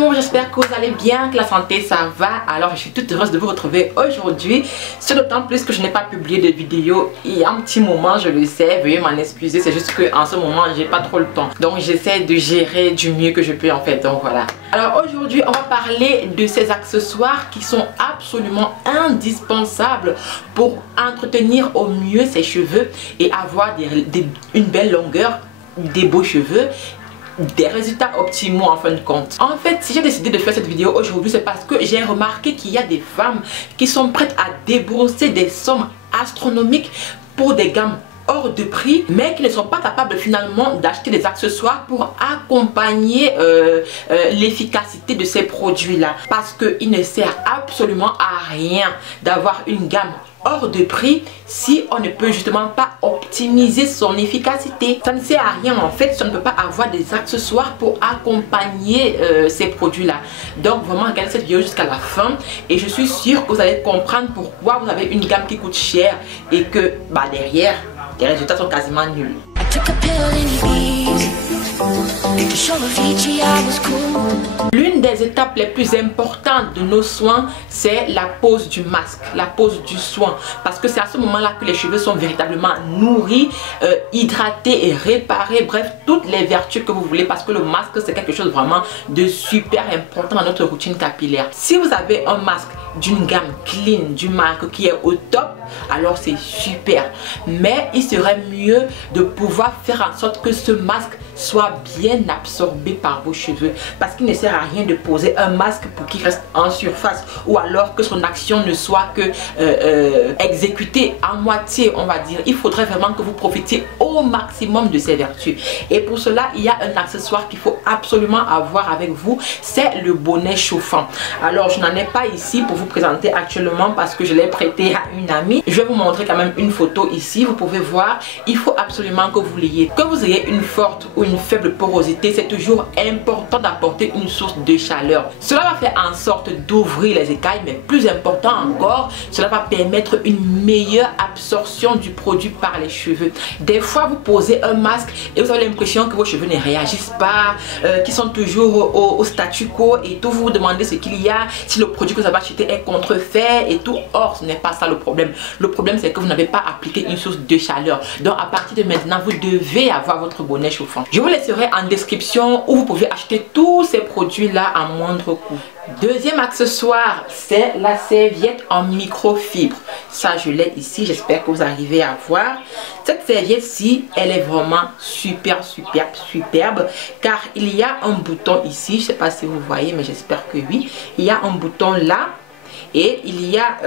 l'amour, j'espère que vous allez bien, que la santé ça va. Alors je suis toute heureuse de vous retrouver aujourd'hui. C'est d'autant plus que je n'ai pas publié de vidéo il y a un petit moment, je le sais, veuillez m'en excuser. C'est juste qu'en ce moment j'ai pas trop le temps, donc j'essaie de gérer du mieux que je peux en fait, donc voilà. Alors aujourd'hui on va parler de ces accessoires qui sont absolument indispensables pour entretenir au mieux ses cheveux et avoir une belle longueur, des beaux cheveux, des résultats optimaux en fin de compte. En fait, si j'ai décidé de faire cette vidéo aujourd'hui, c'est parce que j'ai remarqué qu'il y a des femmes qui sont prêtes à débourser des sommes astronomiques pour des gammes hors de prix, mais qui ne sont pas capables finalement d'acheter des accessoires pour accompagner l'efficacité de ces produits là, parce qu'il ne sert absolument à rien d'avoir une gamme hors de prix si on ne peut justement pas optimiser son efficacité. Ça ne sert à rien en fait si on ne peut pas avoir des accessoires pour accompagner ces produits là. Donc vraiment regardez cette vidéo jusqu'à la fin et je suis sûre que vous allez comprendre pourquoi vous avez une gamme qui coûte cher et que derrière les résultats sont quasiment nuls. L'une des étapes les plus importantes de nos soins, c'est la pose du masque, la pose du soin. Parce que c'est à ce moment-là que les cheveux sont véritablement nourris, hydratés et réparés. Bref, toutes les vertus que vous voulez. Parce que le masque, c'est quelque chose vraiment de super important dans notre routine capillaire. Si vous avez un masque d'une gamme clean, d'une marque qui est au top, alors c'est super. Mais il serait mieux de pouvoir faire en sorte que ce masque soit bien absorbé par vos cheveux, parce qu'il ne sert à rien de poser un masque pour qu'il reste en surface ou alors que son action ne soit que exécutée à moitié, on va dire. Il faudrait vraiment que vous profitiez au maximum de ses vertus, et pour cela il y a un accessoire qu'il faut absolument avoir avec vous, c'est le bonnet chauffant. Alors je n'en ai pas ici pour vous présenter actuellement parce que je l'ai prêté à une amie. Je vais vous montrer quand même une photo ici, vous pouvez voir. Il faut absolument que vous l'ayez. Que vous ayez une forte ou une faible porosité, c'est toujours important d'apporter une source de chaleur. Cela va faire en sorte d'ouvrir les écailles, mais plus important encore, cela va permettre une meilleure absorption du produit par les cheveux. Des fois vous posez un masque et vous avez l'impression que vos cheveux ne réagissent pas, qu'ils sont toujours au statu quo et tout. Vous vous demandez ce qu'il y a, si le produit que vous avez acheté est contrefait et tout. Or ce n'est pas ça le problème. Le problème c'est que vous n'avez pas appliqué une source de chaleur. Donc à partir de maintenant vous devez avoir votre bonnet chauffant. Je vous laisserai en description où vous pouvez acheter tous ces produits là à moindre coût. Deuxième accessoire, c'est la serviette en microfibre. Ça je l'ai ici, j'espère que vous arrivez à voir. Cette serviette-ci, elle est vraiment superbe, car il y a un bouton ici, je ne sais pas si vous voyez mais j'espère que oui. Il y a un bouton là. Et il y a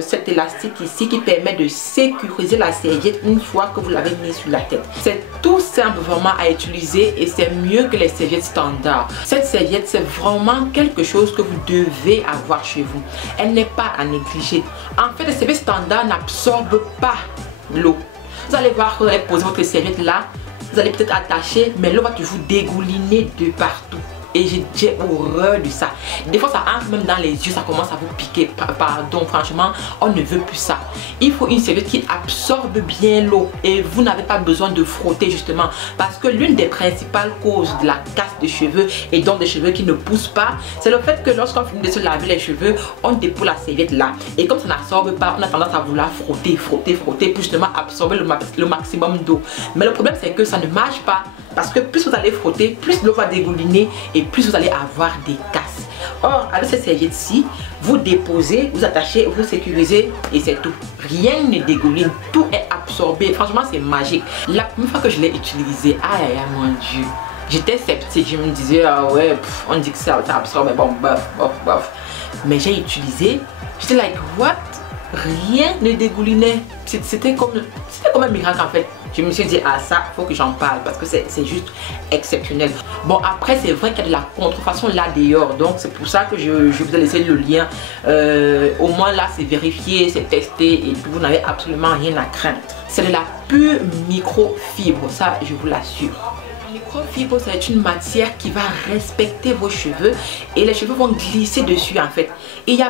cet élastique ici qui permet de sécuriser la serviette une fois que vous l'avez mis sur la tête. C'est tout simple vraiment à utiliser et c'est mieux que les serviettes standards. Cette serviette, c'est vraiment quelque chose que vous devez avoir chez vous. Elle n'est pas à négliger. En fait, les serviettes standards n'absorbent pas l'eau. Vous allez voir que vous allez poser votre serviette là, vous allez peut-être attacher, mais l'eau va toujours dégouliner de partout. Et j'ai horreur de ça. Des fois ça entre même dans les yeux, ça commence à vous piquer. Pardon, franchement, on ne veut plus ça. Il faut une serviette qui absorbe bien l'eau. Et vous n'avez pas besoin de frotter justement. Parce que l'une des principales causes de la casse de cheveux et donc des cheveux qui ne poussent pas, c'est le fait que lorsqu'on finit de se laver les cheveux, on dépose la serviette là. Et comme ça n'absorbe pas, on a tendance à vouloir frotter pour justement absorber le maximum d'eau. Mais le problème c'est que ça ne marche pas. Parce que plus vous allez frotter, plus l'eau va dégouliner et plus vous allez avoir des casses. Or, avec cette serviette-ci, vous déposez, vous attachez, vous sécurisez et c'est tout. Rien ne dégouline, tout est absorbé. Franchement, c'est magique. La première fois que je l'ai utilisé, aïe, mon Dieu, j'étais sceptique. Je me disais, ah ouais, on dit que ça absorbe, mais bon, bof. Mais j'ai utilisé, j'étais like, what? Rien ne dégoulinait. C'était comme un miracle en fait. Je me suis dit, ah ça, faut que j'en parle parce que c'est juste exceptionnel. Bon, après, c'est vrai qu'il y a de la contrefaçon là dehors. Donc, c'est pour ça que je vous ai laissé le lien. Au moins là, c'est vérifié, c'est testé et vous n'avez absolument rien à craindre. C'est de la pure microfibre, ça, je vous l'assure. La microfibre, c'est une matière qui va respecter vos cheveux et les cheveux vont glisser dessus en fait. Et il n'y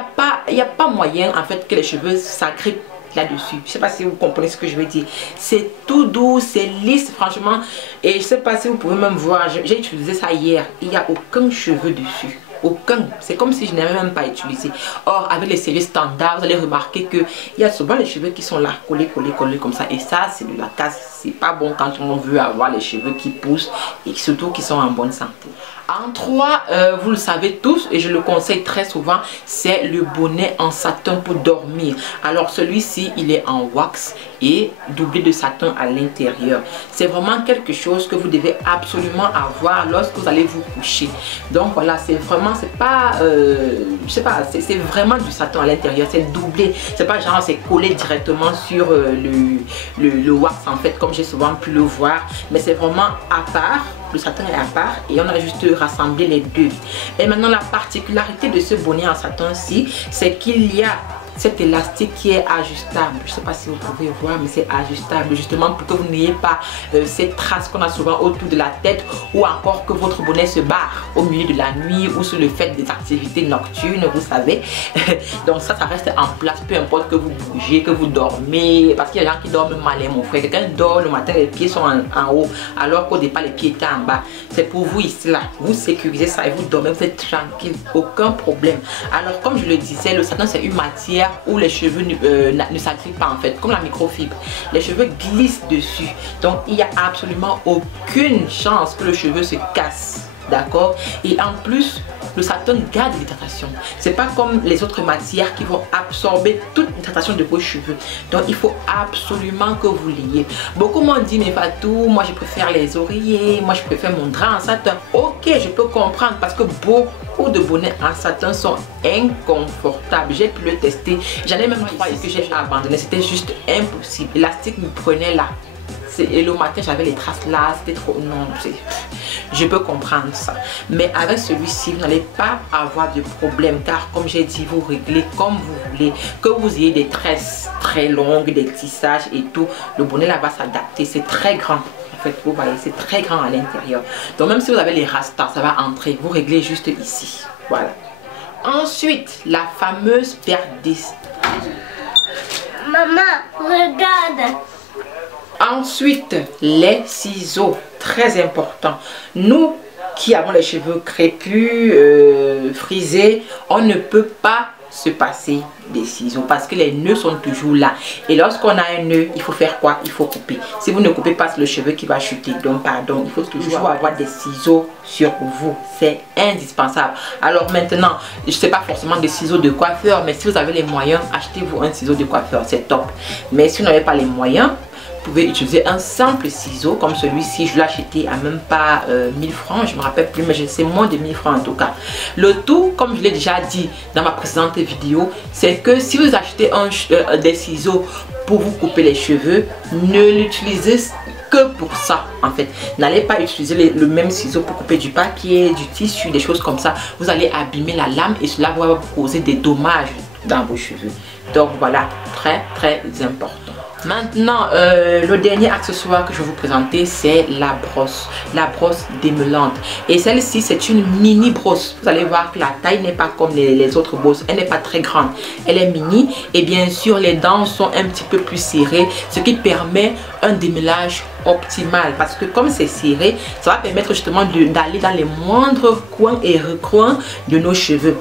a pas moyen en fait que les cheveux s'agrippent là-dessus. Je sais pas si vous comprenez ce que je veux dire. C'est tout doux, c'est lisse franchement. Et je sais pas si vous pouvez même voir, j'ai utilisé ça hier. Il n'y a aucun cheveu dessus. aucun. C'est comme si je n'avais même pas utilisé. Or, avec les séries standards, vous allez remarquer qu'il y a souvent les cheveux qui sont là, collés comme ça. Et ça, c'est de la casse. C'est pas bon quand on veut avoir les cheveux qui poussent et surtout qui sont en bonne santé. En 3, vous le savez tous et je le conseille très souvent, c'est le bonnet en satin pour dormir. Alors celui-ci, il est en wax et doublé de satin à l'intérieur. C'est vraiment quelque chose que vous devez absolument avoir lorsque vous allez vous coucher. Donc voilà, c'est vraiment, c'est pas, je sais pas, c'est vraiment du satin à l'intérieur. C'est doublé, c'est pas genre c'est collé directement sur le wax en fait, comme j'ai souvent pu le voir. Mais c'est vraiment à part. Le satin est à part et on a juste rassemblé les deux. Et maintenant la particularité de ce bonnet en satin-ci, c'est qu'il y a cet élastique qui est ajustable. Je ne sais pas si vous pouvez voir, mais c'est ajustable justement pour que vous n'ayez pas ces traces qu'on a souvent autour de la tête ou encore que votre bonnet se barre au milieu de la nuit ou sur le fait des activités nocturnes, vous savez. Donc ça reste en place, peu importe que vous bougez, que vous dormez, parce qu'il y a des gens qui dorment mal, mon frère. Quelqu'un dort le matin, les pieds sont en haut, alors qu'au départ les pieds étaient en bas. C'est pour vous ici là, vous sécurisez ça et vous dormez, vous êtes tranquille, aucun problème. Alors comme je le disais, le satin c'est une matière où les cheveux ne s'agrippent pas en fait, comme la microfibre. Les cheveux glissent dessus, donc il n'y a absolument aucune chance que le cheveu se casse, d'accord? Et en plus, le satin garde l'hydratation. C'est pas comme les autres matières qui vont absorber toute l'hydratation de vos cheveux. Donc il faut absolument que vous l'ayez. Beaucoup m'ont dit, mais Fatou, moi je préfère les oreillers, moi je préfère mon drap en satin. Ok, je peux comprendre parce que beaucoup de bonnets en satin sont inconfortables. J'ai pu le tester. J'en ai même trois que j'ai abandonné. C'était juste impossible. L'élastique me prenait là. Et le matin j'avais les traces là, c'était trop, non, je peux comprendre ça, mais avec celui-ci vous n'allez pas avoir de problème car comme j'ai dit, vous réglez comme vous voulez, que vous ayez des tresses très longues, des tissages et tout, le bonnet là va s'adapter. C'est très grand en fait, vous voyez, c'est très grand à l'intérieur, donc même si vous avez les rastas, ça va entrer, vous réglez juste ici, voilà. Ensuite, la fameuse paire 10. Maman, regarde. Ensuite, les ciseaux, très important. Nous qui avons les cheveux crépus, frisés, on ne peut pas se passer des ciseaux parce que les nœuds sont toujours là. Et lorsqu'on a un nœud, il faut faire quoi? Il faut couper. Si vous ne coupez pas, c'est le cheveu qui va chuter. Donc pardon, il faut toujours avoir des ciseaux sur vous. C'est indispensable. Alors maintenant, je ne sais pas forcément des ciseaux de coiffeur, mais si vous avez les moyens, achetez-vous un ciseau de coiffeur, c'est top. Mais si vous n'avez pas les moyens, vous pouvez utiliser un simple ciseau comme celui-ci. Je l'ai acheté à même pas 1000 francs, je me rappelle plus, mais c'est moins de 1000 francs en tout cas. Le tout, comme je l'ai déjà dit dans ma précédente vidéo, c'est que si vous achetez des ciseaux pour vous couper les cheveux, ne l'utilisez que pour ça en fait. N'allez pas utiliser le même ciseau pour couper du papier, du tissu, des choses comme ça. Vous allez abîmer la lame et cela va vous causer des dommages dans vos cheveux. Donc voilà, très important. Maintenant, le dernier accessoire que je vais vous présenter, c'est la brosse démêlante. Et celle-ci, c'est une mini brosse. Vous allez voir que la taille n'est pas comme les autres brosses. Elle n'est pas très grande. Elle est mini. Et bien sûr, les dents sont un petit peu plus serrées, ce qui permet un démêlage optimal. Parce que comme c'est serré, ça va permettre justement d'aller dans les moindres coins et recoins de nos cheveux.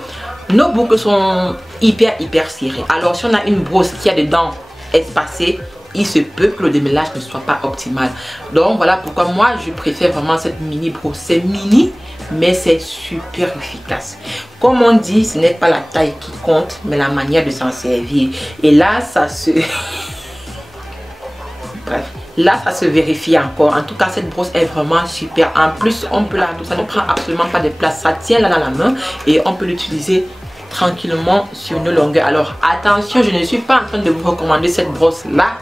Nos boucles sont hyper serrées. Alors, si on a une brosse qui a des dents espacées, il se peut que le démêlage ne soit pas optimal. Donc voilà pourquoi moi je préfère vraiment cette mini brosse. C'est mini mais c'est super efficace. Comme on dit, ce n'est pas la taille qui compte mais la manière de s'en servir. Et là ça se bref, là ça se vérifie encore. En tout cas cette brosse est vraiment super. En plus on peut ça ne prend absolument pas de place, ça tient là dans la main et on peut l'utiliser tranquillement sur une longueur. Alors attention, je ne suis pas en train de vous recommander cette brosse là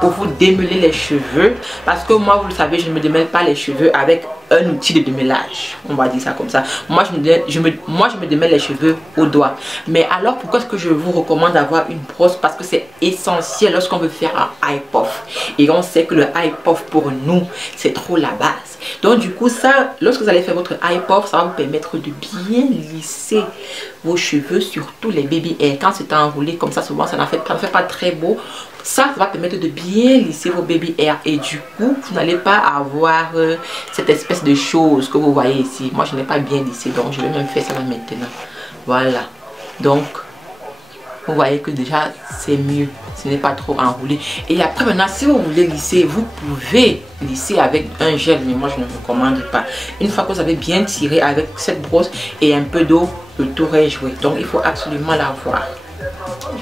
pour vous démêler les cheveux parce que moi vous le savez, je ne me démêle pas les cheveux avec un outil de démêlage, on va dire ça comme ça. Moi je me démêle les cheveux au doigt. Mais alors pourquoi est-ce que je vous recommande d'avoir une brosse? Parce que c'est essentiel lorsqu'on veut faire un eye puff et on sait que le eye puff pour nous c'est trop la base. Donc du coup ça, lorsque vous allez faire votre eye puff, ça va vous permettre de bien lisser vos cheveux, surtout les baby hairs. Quand c'est enroulé comme ça, souvent ça ne fait pas très beau. Ça va permettre de bien lisser vos baby hairs et du coup vous n'allez pas avoir cette espèce de chose que vous voyez ici. Moi je n'ai pas bien lissé, donc je vais même faire ça là maintenant. Voilà, donc vous voyez que déjà c'est mieux, ce n'est pas trop enroulé. Et après maintenant, si vous voulez lisser, vous pouvez lisser avec un gel, mais moi je ne recommande pas. Une fois que vous avez bien tiré avec cette brosse et un peu d'eau, le tour est joué. Donc il faut absolument l'avoir.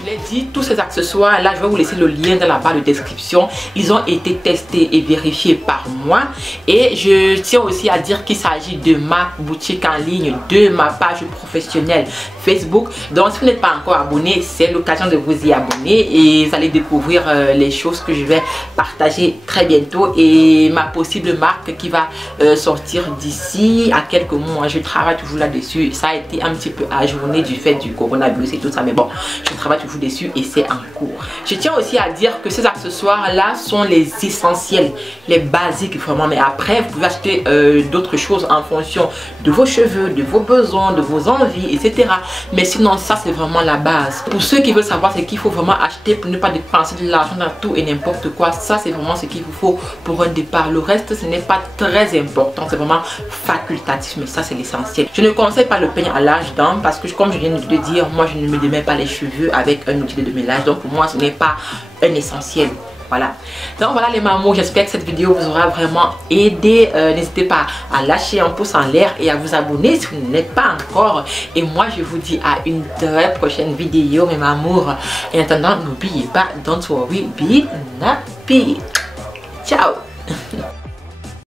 Je l'ai dit, tous ces accessoires là, je vais vous laisser le lien dans la barre de description. Ils ont été testés et vérifiés par moi. Et je tiens aussi à dire qu'il s'agit de ma boutique en ligne, de ma page professionnelle Facebook. Donc si vous n'êtes pas encore abonné, c'est l'occasion de vous y abonner et vous allez découvrir les choses que je vais partager très bientôt et ma possible marque qui va sortir d'ici à quelques mois. Je travaille toujours là-dessus. Ça a été un petit peu ajourné du fait du coronavirus et tout ça, mais bon, je travaille toujours dessus et c'est en cours. Je tiens aussi à dire que ces accessoires là sont les essentiels, les basiques vraiment, mais après vous pouvez acheter d'autres choses en fonction de vos cheveux, de vos besoins, de vos envies, etc. Mais sinon ça c'est vraiment la base. Pour ceux qui veulent savoir ce qu'il faut vraiment acheter pour ne pas dépenser de l'argent dans tout et n'importe quoi, ça c'est vraiment ce qu'il vous faut pour un départ. Le reste ce n'est pas très important, c'est vraiment facultatif, mais ça c'est l'essentiel. Je ne conseille pas le peigne à l'âge dents parce que comme je viens de le dire, moi je ne me démêle pas les cheveux avec un outil de démêlage, donc pour moi ce n'est pas un essentiel. Voilà, donc voilà les mamours, j'espère que cette vidéo vous aura vraiment aidé. N'hésitez pas à lâcher un pouce en l'air et à vous abonner si vous n'êtes pas encore. Et moi je vous dis à une très prochaine vidéo mes mamours. Et en attendant, n'oubliez pas, don't worry, be happy. Ciao.